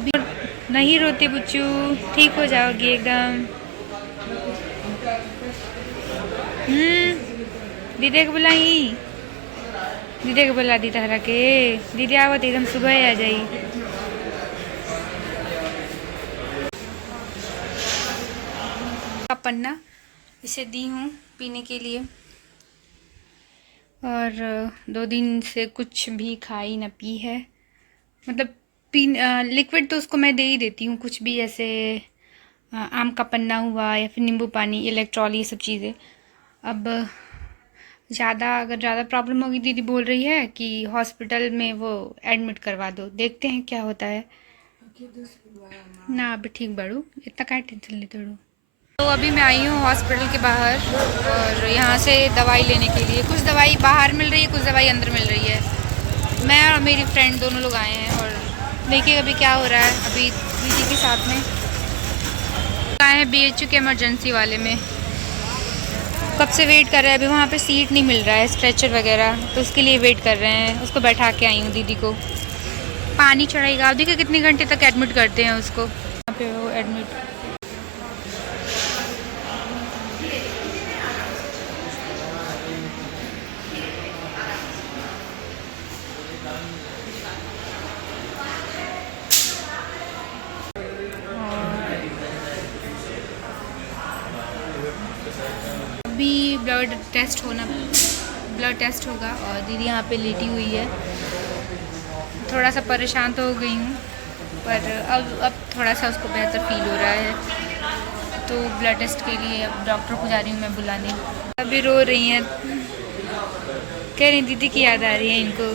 अभी नहीं रोती बुच्चू, ठीक हो जाओगी एकदम। दीदी को बुलाई, दीदी को बुला दी तहरा के। दीदी आवत एकदम सुबह ही आ जाई। का पन्ना इसे दी हूँ पीने के लिए, और 2 दिन से कुछ भी खाई न पी है। मतलब लिक्विड तो उसको मैं दे ही देती हूँ, कुछ भी ऐसे आम का पन्ना हुआ या फिर नींबू पानी, इलेक्ट्रॉल, ये सब चीज़ें। अब अगर ज़्यादा प्रॉब्लम होगी, दीदी बोल रही है कि हॉस्पिटल में वो एडमिट करवा दो, देखते हैं क्या होता है ना। अभी ठीक बढ़ू, इतना क्या टेंशन लेते हो। तो अभी मैं आई हूँ हॉस्पिटल के बाहर, और यहाँ से दवाई लेने के लिए। कुछ दवाई बाहर मिल रही है, कुछ दवाई अंदर मिल रही है। मैं और मेरी फ्रेंड दोनों लोग आए हैं, और देखिए अभी क्या हो रहा है। अभी दीदी के साथ में आए हैं BHU के इमरजेंसी वाले में। कब से वेट कर रहे हैं, अभी वहाँ पे सीट नहीं मिल रहा है, स्ट्रेचर वगैरह, तो उसके लिए वेट कर रहे हैं। उसको बैठा के आई हूँ दीदी को। पानी चढ़ाएगा, आप देखिए कितने घंटे तक एडमिट करते हैं उसको। यहाँ पे वो एडमिट। अभी ब्लड टेस्ट होगा, और दीदी यहाँ पे लेटी हुई है। थोड़ा सा परेशान तो हो गई हूँ, पर अब थोड़ा सा उसको बेहतर फील हो रहा है, तो ब्लड टेस्ट के लिए अब डॉक्टर को जा रही हूँ मैं बुलाने। अभी रो रही हैं, कह रही दीदी की याद आ रही है इनको।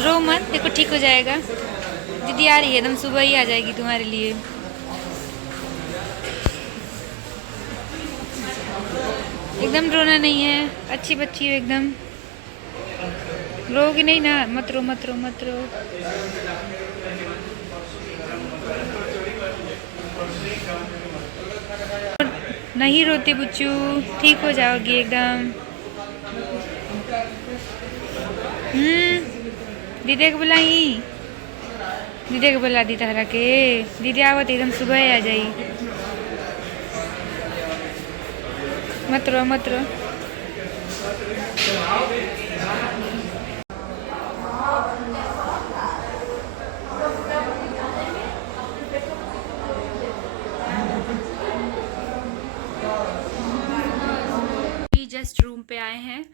रो मत, देखो ठीक हो जाएगा। दीदी आ रही है, एकदम सुबह ही आ जाएगी तुम्हारे लिए। एकदम रोना नहीं है, अच्छी बच्ची हो एकदम। रोगी नहीं ना, मत रो मत रो मत रो। नहीं रोती बुच्चू, ठीक हो जाओगी एकदम। दीदी को बुलाई, दीदी को बुला दी तहरा के। दीदी आवत एकदम सुबह ही आ जाई। मत रो मत रो। जस्ट रूम पे आए हैं,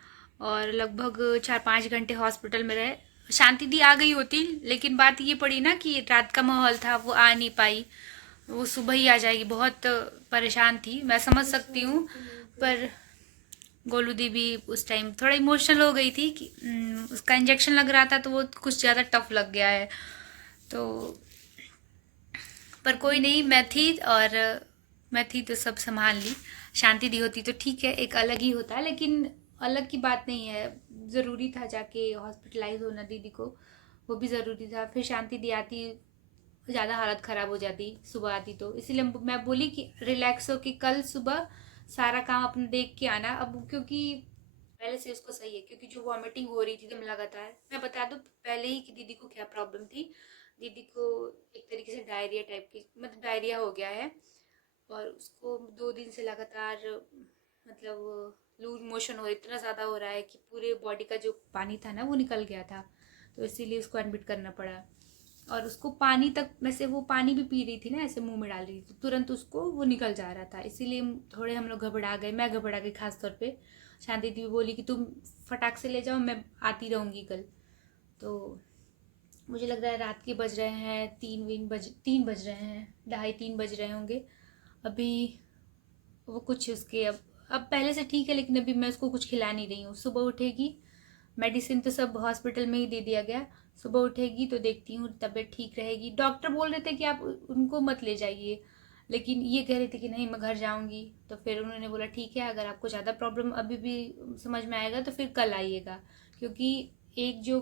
और लगभग 4-5 घंटे हॉस्पिटल में रहे। शांति दी आ गई होती, लेकिन बात ये पड़ी ना कि रात का माहौल था, वो आ नहीं पाई। वो सुबह ही आ जाएगी, बहुत परेशान थी, मैं समझ सकती हूँ। पर गोलू दी भी उस टाइम थोड़ा इमोशनल हो गई थी कि उसका इंजेक्शन लग रहा था, तो वो कुछ ज़्यादा टफ लग गया है। तो पर कोई नहीं, मैं थी तो सब संभाल ली। शांति दी होती तो ठीक है, एक अलग ही होता, लेकिन अलग की बात नहीं है। ज़रूरी था जाके हॉस्पिटलाइज होना दीदी को, वो भी ज़रूरी था। फिर शांति दी आती, ज़्यादा हालत ख़राब हो जाती सुबह आती, तो इसीलिए मैं बोली कि रिलैक्स हो कि कल सुबह सारा काम अपना देख के आना। अब क्योंकि पहले से उसको सही है, क्योंकि जो वॉमिटिंग हो रही थी एकदम लगातार। मैं बता दूं पहले ही कि दीदी को क्या प्रॉब्लम थी। दीदी को एक तरीके से डायरिया टाइप की, मतलब डायरिया हो गया है, और उसको 2 दिन से लगातार मतलब लूज मोशन हो इतना ज़्यादा हो रहा है कि पूरे बॉडी का जो पानी था ना वो निकल गया था, तो इसीलिए उसको एडमिट करना पड़ा। और उसको पानी तक, वैसे वो पानी भी पी रही थी ना, ऐसे मुंह में डाल रही थी, तुरंत उसको वो निकल जा रहा था, इसीलिए थोड़े हम लोग घबरा गए, मैं घबरा गई खास तौर पे। शांति दी बोली कि तुम फटाक से ले जाओ, मैं आती रहूँगी कल। तो मुझे लग रहा है रात के बज रहे हैं 3 बज रहे हैं, 2:30-3 बज रहे होंगे अभी। वो कुछ उसके अब पहले से ठीक है, लेकिन अभी मैं उसको कुछ खिला नहीं रही हूँ। सुबह उठेगी, मेडिसिन तो सब हॉस्पिटल में ही दे दिया गया। सुबह उठेगी तो देखती हूँ तबीयत ठीक रहेगी। डॉक्टर बोल रहे थे कि आप उनको मत ले जाइए, लेकिन ये कह रहे थे कि नहीं मैं घर जाऊँगी। तो फिर उन्होंने बोला ठीक है, अगर आपको ज़्यादा प्रॉब्लम अभी भी समझ में आएगा तो फिर कल आइएगा, क्योंकि एक जो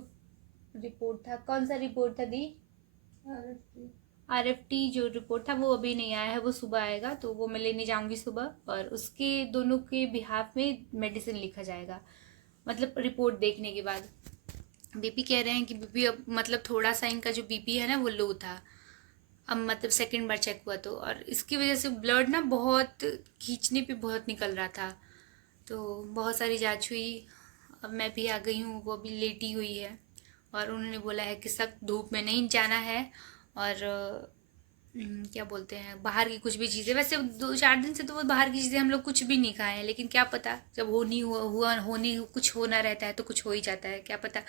रिपोर्ट था, कौन सा रिपोर्ट था दी, RFT जो रिपोर्ट था वो अभी नहीं आया है, वो सुबह आएगा, तो वो मैं लेने जाऊंगी सुबह, और उसके दोनों के बिहाफ में मेडिसिन लिखा जाएगा, मतलब रिपोर्ट देखने के बाद। बीपी कह रहे हैं कि बीपी अब मतलब थोड़ा सा इनका जो बीपी है ना वो लो था, अब मतलब सेकंड बार चेक हुआ तो, और इसकी वजह से ब्लड ना बहुत खींचने पे बहुत निकल रहा था। तो बहुत सारी जांच हुई, अब मैं भी आ गई हूँ, वो भी लेटी हुई है, और उन्होंने बोला है कि सख्त धूप में नहीं जाना है, और क्या बोलते हैं, बाहर की कुछ भी चीज़ें, वैसे 2-4 दिन से तो वो बाहर की चीज़ें हम लोग कुछ भी नहीं खाए हैं, लेकिन क्या पता जब होनी कुछ होना रहता है तो कुछ हो ही जाता है, क्या पता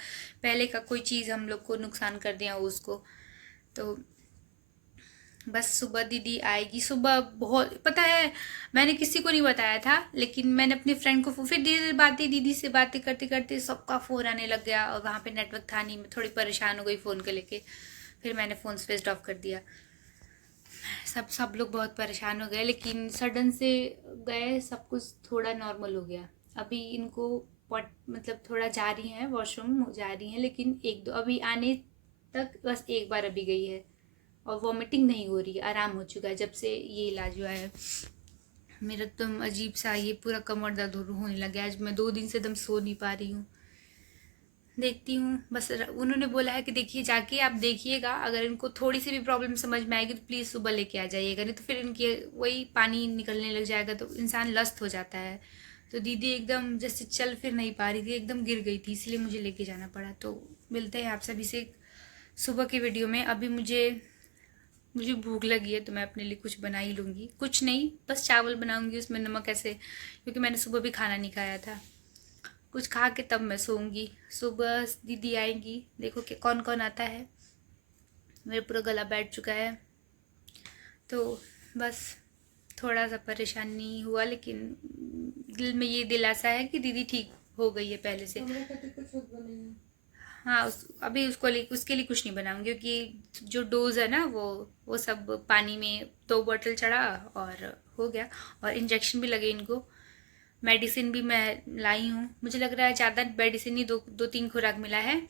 पहले का कोई चीज़ हम लोग को नुकसान कर दिया हो उसको। तो बस सुबह दीदी आएगी, सुबह बहुत पता है मैंने किसी को नहीं बताया था, लेकिन मैंने अपनी फ्रेंड को फिर दीदी से बातें करते करते सबका फ़ोन आने लग गया, और वहाँ पे नेटवर्क था नहीं, मैं थोड़ी परेशान हो गई फ़ोन को लेके, फिर मैंने फ़ोन स्विच ऑफ कर दिया। सब लोग बहुत परेशान हो गए, लेकिन सडन से गए, सब कुछ थोड़ा नॉर्मल हो गया। अभी इनको मतलब थोड़ा जा रही हैं, वॉशरूम जा रही हैं, लेकिन एक दो अभी आने तक बस एक बार अभी गई है, और वॉमिटिंग नहीं हो रही, आराम हो चुका है जब से ये इलाज हुआ है। मेरा तो अजीब सा ये पूरा कमर दर्द होने लगा है, आज मैं 2 दिन से एकदम सो नहीं पा रही हूँ। देखती हूँ, बस उन्होंने बोला है कि देखिए जाके आप देखिएगा, अगर इनको थोड़ी सी भी प्रॉब्लम समझ में आएगी तो प्लीज़ सुबह लेके आ जाइएगा, नहीं तो फिर इनकी वही पानी निकलने लग जाएगा तो इंसान लस्त हो जाता है। तो दीदी एकदम जैसे चल फिर नहीं पा रही थी, एकदम गिर गई थी, इसलिए मुझे लेके जाना पड़ा। तो मिलते हैं आप सभी से सुबह की वीडियो में। अभी मुझे भूख लगी है तो मैं अपने लिए कुछ बना ही लूँगी, कुछ नहीं बस चावल बनाऊँगी, उसमें नमक ऐसे, क्योंकि मैंने सुबह भी खाना नहीं खाया था। कुछ खा के तब मैं सोऊंगी, सुबह दीदी आएंगी, देखो कि कौन कौन आता है। मेरा पूरा गला बैठ चुका है, तो बस थोड़ा सा परेशानी हुआ, लेकिन दिल में ये दिलासा है कि दीदी ठीक हो गई है पहले से। हाँ अभी उसके लिए कुछ नहीं बनाऊंगी, क्योंकि जो डोज है ना वो सब पानी में 2 बॉटल चढ़ा और हो गया, और इंजेक्शन भी लगे इनको। मेडिसिन भी मैं लाई हूँ, मुझे लग रहा है ज़्यादा मेडिसिन ही 2-3 खुराक मिला है,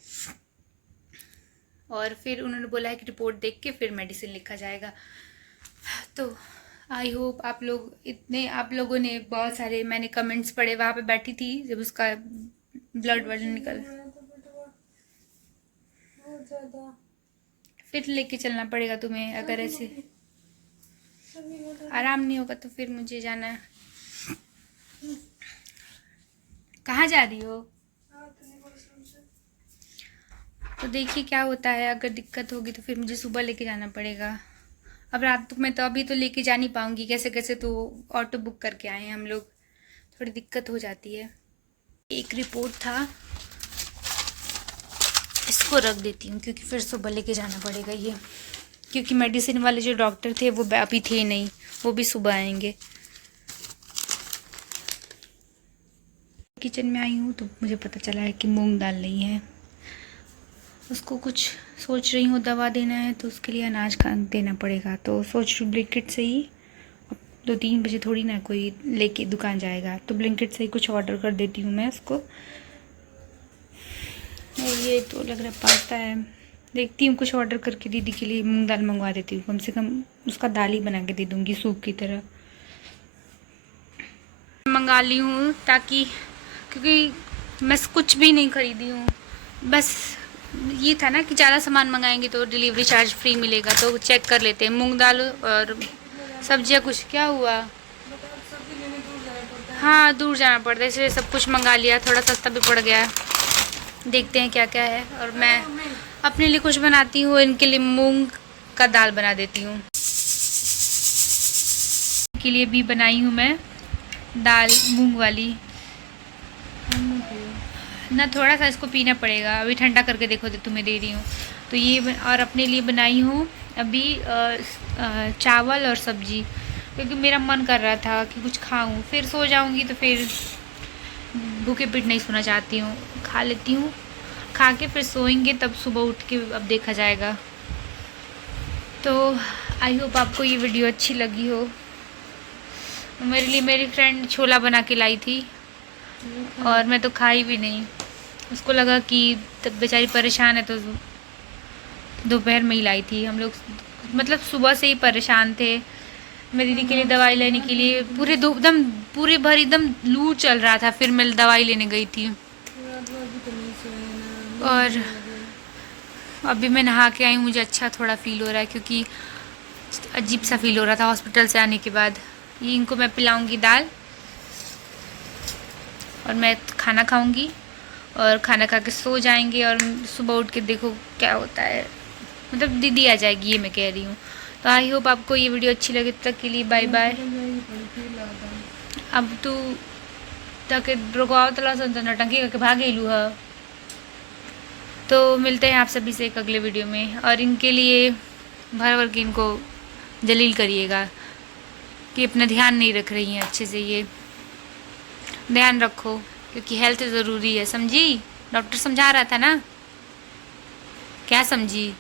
और फिर उन्होंने बोला है कि रिपोर्ट देख के फिर मेडिसिन लिखा जाएगा। तो आई होप आप लोगों ने बहुत सारे, मैंने कमेंट्स पढ़े वहाँ पे बैठी थी जब उसका ब्लड निकल, फिर लेके चलना पड़ेगा तुम्हें, अगर ऐसे आराम नहीं होगा तो फिर मुझे जाना है। कहाँ जा रही हो? तो देखिए क्या होता है, अगर दिक्कत होगी तो फिर मुझे सुबह लेके जाना पड़ेगा। अब रात में तो अभी तो लेके जा नहीं पाऊँगी, कैसे कैसे तो ऑटो बुक करके आए हैं हम लोग, थोड़ी दिक्कत हो जाती है। एक रिपोर्ट था, इसको रख देती हूँ क्योंकि फिर सुबह लेके जाना पड़ेगा ये, क्योंकि मेडिसिन वाले जो डॉक्टर थे वो अभी थे नहीं, वो भी सुबह आएंगे। किचन में आई हूँ तो मुझे पता चला है कि मूंग दाल नहीं है, उसको कुछ सोच रही हूँ दवा देना है तो उसके लिए अनाज का देना पड़ेगा, तो सोच रही हूँ ब्लिंकिट से ही, 2-3 बजे थोड़ी ना कोई लेके दुकान जाएगा, तो ब्लिंकिट से ही कुछ ऑर्डर कर देती हूँ मैं उसको। और ये तो लग रहा है पास्ता है, देखती हूँ कुछ ऑर्डर करके दीदी के लिए मूंग दाल मंगवा देती हूँ, कम से कम उसका दाल ही बना के दे दूँगी सूप की तरह। मंगा ली हूँ ताकि, क्योंकि मैं कुछ भी नहीं खरीदी हूँ, बस ये था ना कि ज़्यादा सामान मंगाएंगे तो डिलीवरी चार्ज फ्री मिलेगा, तो चेक कर लेते हैं। मूंग दाल और सब्जियाँ, कुछ क्या हुआ? हाँ दूर जाना पड़ता है, इसलिए सब कुछ मंगा लिया, थोड़ा सस्ता भी पड़ गया। देखते हैं क्या क्या है, और मैं अपने लिए कुछ बनाती हूँ, इनके लिए मूंग का दाल बना देती हूँ। के लिए भी बनाई हूँ मैं दाल मूंग वाली ना, थोड़ा सा इसको पीना पड़ेगा, अभी ठंडा करके देखो, तुम्हें दे रही हूँ। तो ये और अपने लिए बनाई हूँ अभी चावल और सब्जी, क्योंकि मेरा मन कर रहा था कि कुछ खाऊं, फिर सो जाऊंगी तो फिर भूखे पेट नहीं सोना चाहती हूँ, खा लेती हूँ, खा के फिर सोएंगे, तब सुबह उठ के अब देखा जाएगा। तो आई होप आपको ये वीडियो अच्छी लगी हो। मेरे लिए मेरी फ्रेंड छोला बना के लाई थी और मैं तो खाई भी नहीं, उसको लगा कि तब बेचारी परेशान है, तो दोपहर में ही लाई थी। हम लोग मतलब सुबह से ही परेशान थे, मैं दीदी के लिए दवाई लेने के लिए पूरे भर एकदम लू चल रहा था, फिर मैं दवाई लेने गई थी। और अभी मैं नहा के आई हूँ, मुझे अच्छा थोड़ा फ़ील हो रहा है क्योंकि अजीब सा फील हो रहा था हॉस्पिटल से आने के बाद। ये इनको मैं पिलाऊंगी दाल और मैं खाना खाऊंगी और खाना खा के सो जाएंगे और सुबह उठ के देखो क्या होता है, मतलब दीदी आ जाएगी, ये मैं कह रही हूँ। तो आई होप आपको ये वीडियो अच्छी लगे, तब तक के लिए बाय बाय। अब तू तक रुकवाओ तला सन तो नौटंकी करके भाग गेलू है। तो मिलते हैं आप सभी से एक अगले वीडियो में, और इनके लिए भर भर के इनको जलील करिएगा कि अपना ध्यान नहीं रख रही हैं अच्छे से। ये ध्यान रखो क्योंकि हेल्थ ज़रूरी है, समझी? डॉक्टर समझा रहा था ना, क्या समझी?